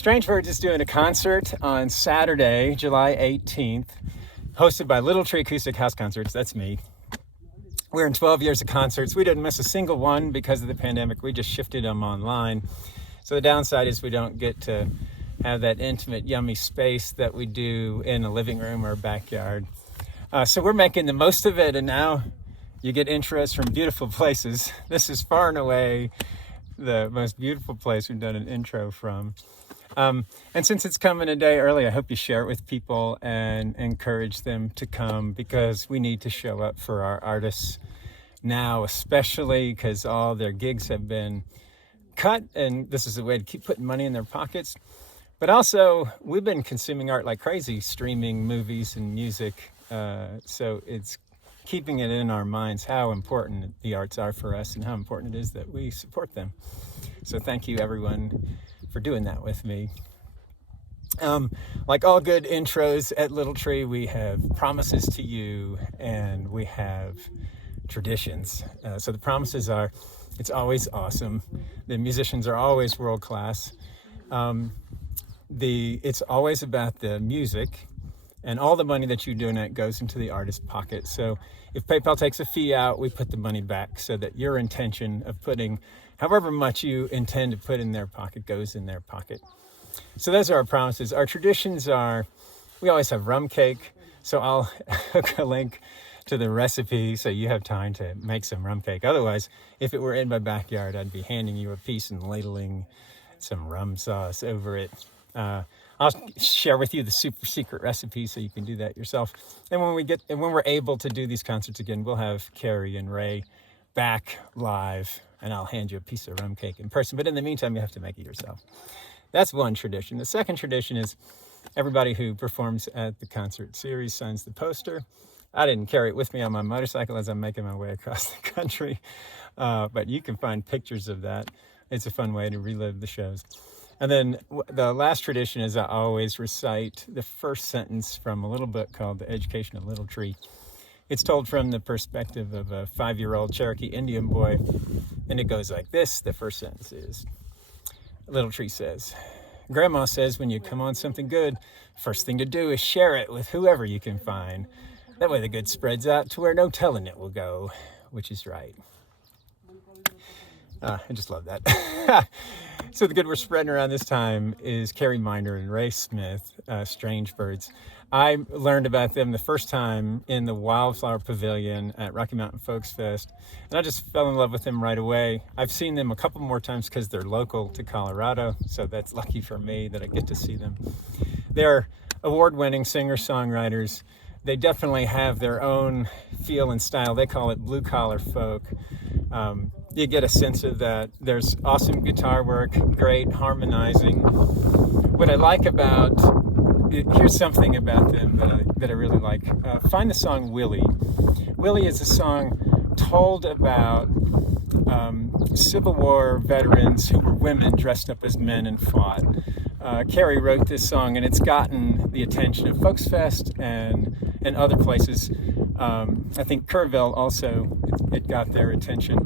Strangebyrds is doing a concert on Saturday, July 18th, hosted by Little Tree Acoustic House Concerts. That's me. We're in 12 years of concerts. We didn't miss a single one because of the pandemic. We just shifted them online. So the downside is we don't get to have that intimate, yummy space that we do in a living room or a backyard. So we're making the most of it, and now you get intros from beautiful places. This is far and away the most beautiful place we've done an intro from. And since it's coming a day early, I hope you share it with people and encourage them to come, because we need to show up for our artists now, especially because all their gigs have been cut, and this is a way to keep putting money in their pockets. But also, we've been consuming art like crazy, streaming movies and music. So it's keeping it in our minds how important the arts are for us and how important it is that we support them. So thank you, everyone, for doing that with me. Like all good intros at Little Tree, we have promises to you and we have traditions. So the promises are, it's always awesome. The musicians are always world class. It's always about the music, and all the money that you donate goes into the artist's pocket. So if PayPal takes a fee out, we put the money back so that your intention of putting however much you intend to put in their pocket goes in their pocket. So those are our promises. Our traditions are, we always have rum cake. So I'll hook a link to the recipe so you have time to make some rum cake. Otherwise, if it were in my backyard, I'd be handing you a piece and ladling some rum sauce over it. I'll share with you the super secret recipe so you can do that yourself. And when we're able to do these concerts again, we'll have Carrie and Ray back live, and I'll hand you a piece of rum cake in person. But in the meantime, you have to make it yourself. That's one tradition. The second tradition is everybody who performs at the concert series signs the poster. I didn't carry it with me on my motorcycle as I'm making my way across the country, but you can find pictures of that. It's a fun way to relive the shows. And then the last tradition is I always recite the first sentence from a little book called The Education of Little Tree. It's told from the perspective of a 5-year-old Cherokee Indian boy, and it goes like this. The first sentence is, Little Tree says, Grandma says when you come on something good, first thing to do is share it with whoever you can find. That way the good spreads out to where no telling it will go, which is right. I just love that. So the good we're spreading around this time is Carrie Minder and Ray Smith, Strangebyrds. I learned about them the first time in the Wildflower Pavilion at Rocky Mountain Folks Fest, and I just fell in love with them right away. I've seen them a couple more times because they're local to Colorado, so that's lucky for me that I get to see them. They're award-winning singer-songwriters. They definitely have their own feel and style. They call it blue-collar folk. You get a sense of that. There's awesome guitar work, great harmonizing. What I like about, here's something about them that I really like. Find the song Willie. Willie is a song told about Civil War veterans who were women dressed up as men and fought. Carrie wrote this song, and it's gotten the attention of Folks Fest and other places. I think Kerrville also, it got their attention.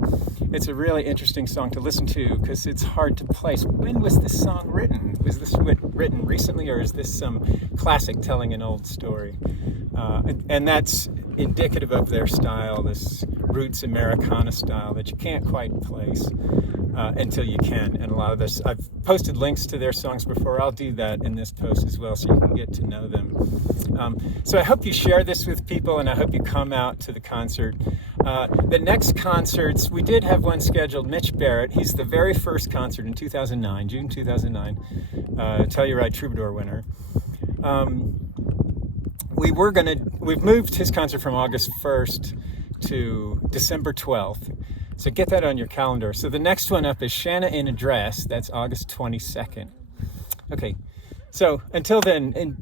It's a really interesting song to listen to because it's hard to place. When was this song written? Was this written recently, or is this some classic telling an old story? And that's indicative of their style, this roots Americana style that you can't quite place until you can. And a lot of this, I've posted links to their songs before. I'll do that in this post as well so you can get to know them. So I hope you share this with people, and I hope you come out to the concert. The next concerts, we did have one scheduled. Mitch Barrett, he's the very first concert in 2009, June 2009, Telluride Troubadour winner. We've moved his concert from August 1st to December 12th. So get that on your calendar. So the next one up is Shanna in a Dress. That's August 22nd. Okay, so until then,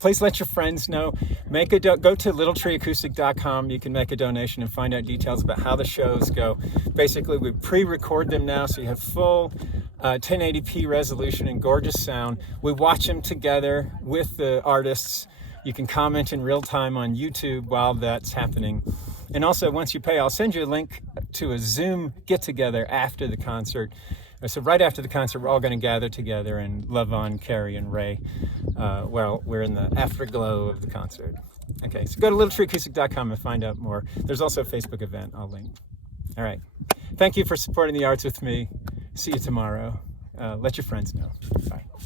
please let your friends know. Go to littletreeacoustic.com. You can make a donation and find out details about how the shows go. Basically, we pre-record them now, so you have full 1080p resolution and gorgeous sound. We watch them together with the artists. You can comment in real time on YouTube while that's happening. And also, once you pay, I'll send you a link to a Zoom get-together after the concert So right after the concert, we're all going to gather together and love on Carrie and Ray while we're in the afterglow of the concert. Okay, so go to littletreeacoustic.com and find out more. There's also a Facebook event I'll link. All right. Thank you for supporting the arts with me. See you tomorrow. Let your friends know. Bye.